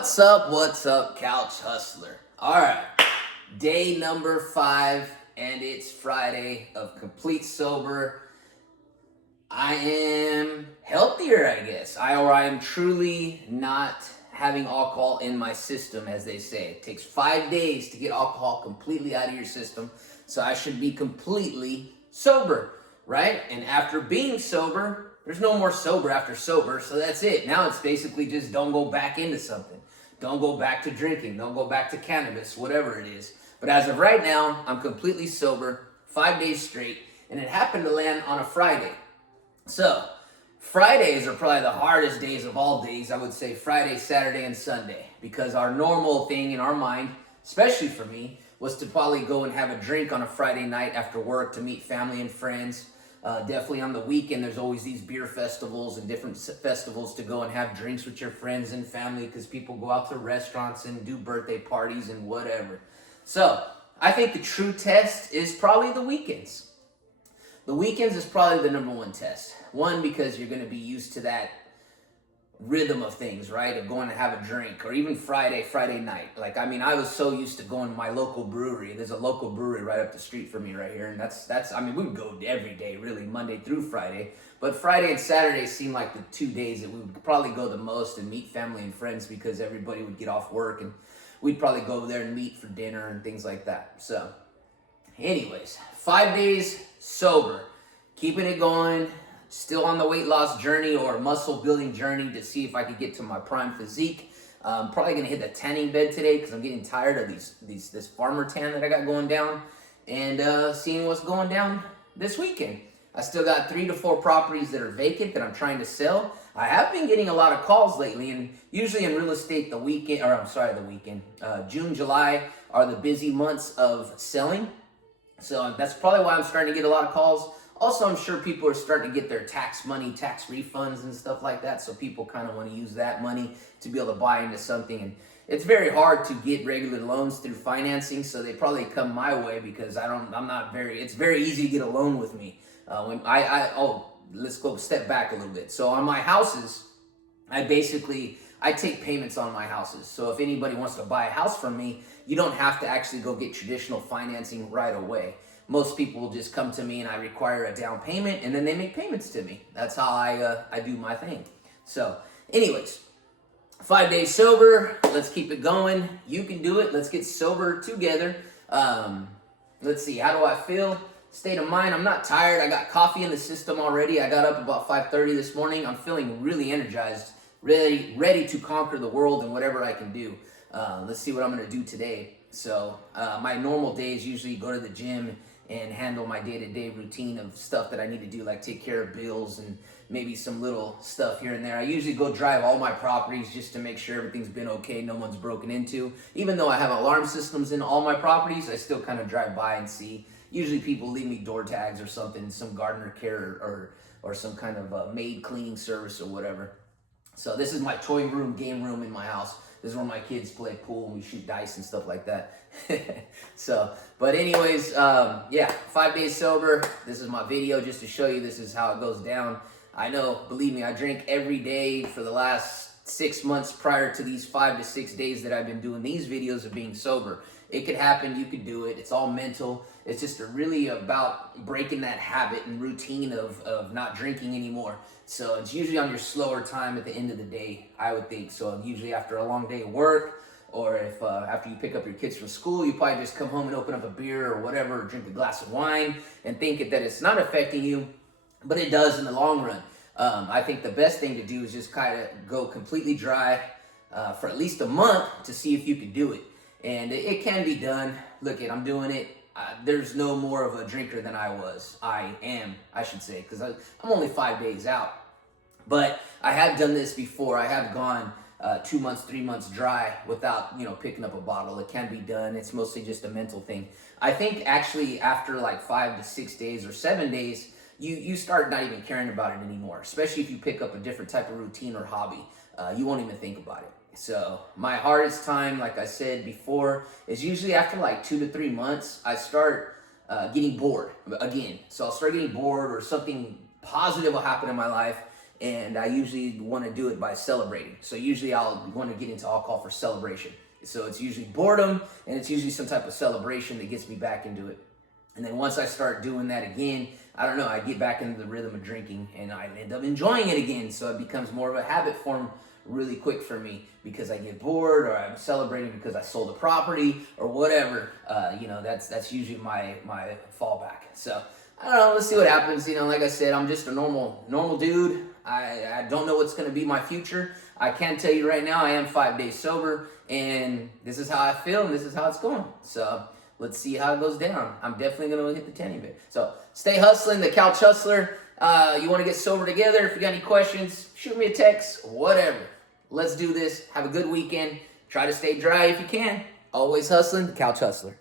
What's up, Couch Hustler? All right, day number 5, and it's Friday of complete sober. I am healthier, I guess. I am truly not having alcohol in my system, as they say. It takes 5 days to get alcohol completely out of your system, so I should be completely sober, right? And after being sober, there's no more sober after sober, so that's it. Now it's basically just don't go back into something. Don't go back to drinking. Don't go back to cannabis, whatever it is. But as of right now, I'm completely sober, 5 days straight, and it happened to land on a Friday. So, Fridays are probably the hardest days of all days. I would say Friday, Saturday, and Sunday. Because our normal thing in our mind, especially for me, was to probably go and have a drink on a Friday night after work to meet family and friends. Definitely on the weekend, there's always these beer festivals and different festivals to go and have drinks with your friends and family because people go out to restaurants and do birthday parties and whatever. So, I think the true test is probably the weekends. The weekends is probably the number one test. One, because you're going to be used to that rhythm of things, right? Of going to have a drink, or even Friday night. I was so used to going to my local brewery. There's a local brewery right up the street from me right here. And we would go every day, really, Monday through Friday. But Friday and Saturday seemed like the 2 days that we would probably go the most and meet family and friends because everybody would get off work and we'd probably go there and meet for dinner and things like that. So, anyways, 5 days sober, keeping it going. Still on the weight loss journey or muscle building journey to see if I could get to my prime physique. I'm probably gonna hit the tanning bed today because I'm getting tired of this farmer tan that I got going down, and seeing what's going down this weekend. I still got 3 to 4 properties that are vacant that I'm trying to sell. I have been getting a lot of calls lately, and usually in real estate, June, July are the busy months of selling. So that's probably why I'm starting to get a lot of calls. Also, I'm sure people are starting to get their tax money, tax refunds and stuff like that. So people kind of want to use that money to be able to buy into something. And it's very hard to get regular loans through financing. So they probably come my way because it's very easy to get a loan with me. Let's go step back a little bit. So on my houses, I take payments on my houses. So if anybody wants to buy a house from me, you don't have to actually go get traditional financing right away. Most people will just come to me and I require a down payment and then they make payments to me. That's how I do my thing. So anyways, 5 days sober. Let's keep it going. You can do it. Let's get sober together. Let's see. How do I feel? State of mind. I'm not tired. I got coffee in the system already. I got up about 5:30 this morning. I'm feeling really energized, ready to conquer the world and whatever I can do. Let's see what I'm going to do today. So my normal days usually go to the gym and handle my day-to-day routine of stuff that I need to do, like take care of bills and maybe some little stuff here and there. I usually go drive all my properties just to make sure everything's been okay, no one's broken into. Even though I have alarm systems in all my properties, I still kind of drive by and see. Usually people leave me door tags or something, some gardener care or some kind of maid cleaning service or whatever. So this is my toy room, game room in my house. This is where my kids play pool and we shoot dice and stuff like that. But anyways, 5 days sober. This is my video just to show you this is how it goes down. I know, believe me, I drink every day for the last 6 months prior to these 5 to 6 days that I've been doing these videos of being sober. It could happen, you could do it. It's all mental. It's just really about breaking that habit and routine of not drinking anymore. So it's usually on your slower time at the end of the day, I would think. So usually after a long day of work, or if after you pick up your kids from school, you probably just come home and open up a beer or whatever, or drink a glass of wine and think that it's not affecting you, but it does in the long run. I think the best thing to do is just kind of go completely dry for at least a month to see if you can do it. And it can be done. Look, I'm doing it. There's no more of a drinker than I was. I should say, because I'm only 5 days out. But I have done this before. I have gone 2 months, 3 months dry without, picking up a bottle. It can be done. It's mostly just a mental thing. I think actually after like 5 to 6 days or 7 days, you start not even caring about it anymore. Especially if you pick up a different type of routine or hobby. You won't even think about it. So my hardest time, like I said before, is usually after like 2 to 3 months, I start getting bored again. So I'll start getting bored or something positive will happen in my life and I usually want to do it by celebrating. So usually I'll want to get into alcohol for celebration. So it's usually boredom, and it's usually some type of celebration that gets me back into it. And then once I start doing that again, I don't know, I get back into the rhythm of drinking, and I end up enjoying it again. So it becomes more of a habit form really quick for me, because I get bored, or I'm celebrating because I sold a property or whatever. That's usually my fallback. So I don't know, let's see what happens. Like I said, I'm just a normal dude. I don't know what's going to be my future. I can tell you right now, I am 5 days sober, and this is how I feel, and this is how it's going. So let's see how it goes down. I'm definitely going to hit the 10 bit. So stay hustling, the Couch Hustler. You want to get sober together? If you got any questions, shoot me a text, whatever. Let's do this. Have a good weekend. Try to stay dry if you can. Always hustling, the Couch Hustler.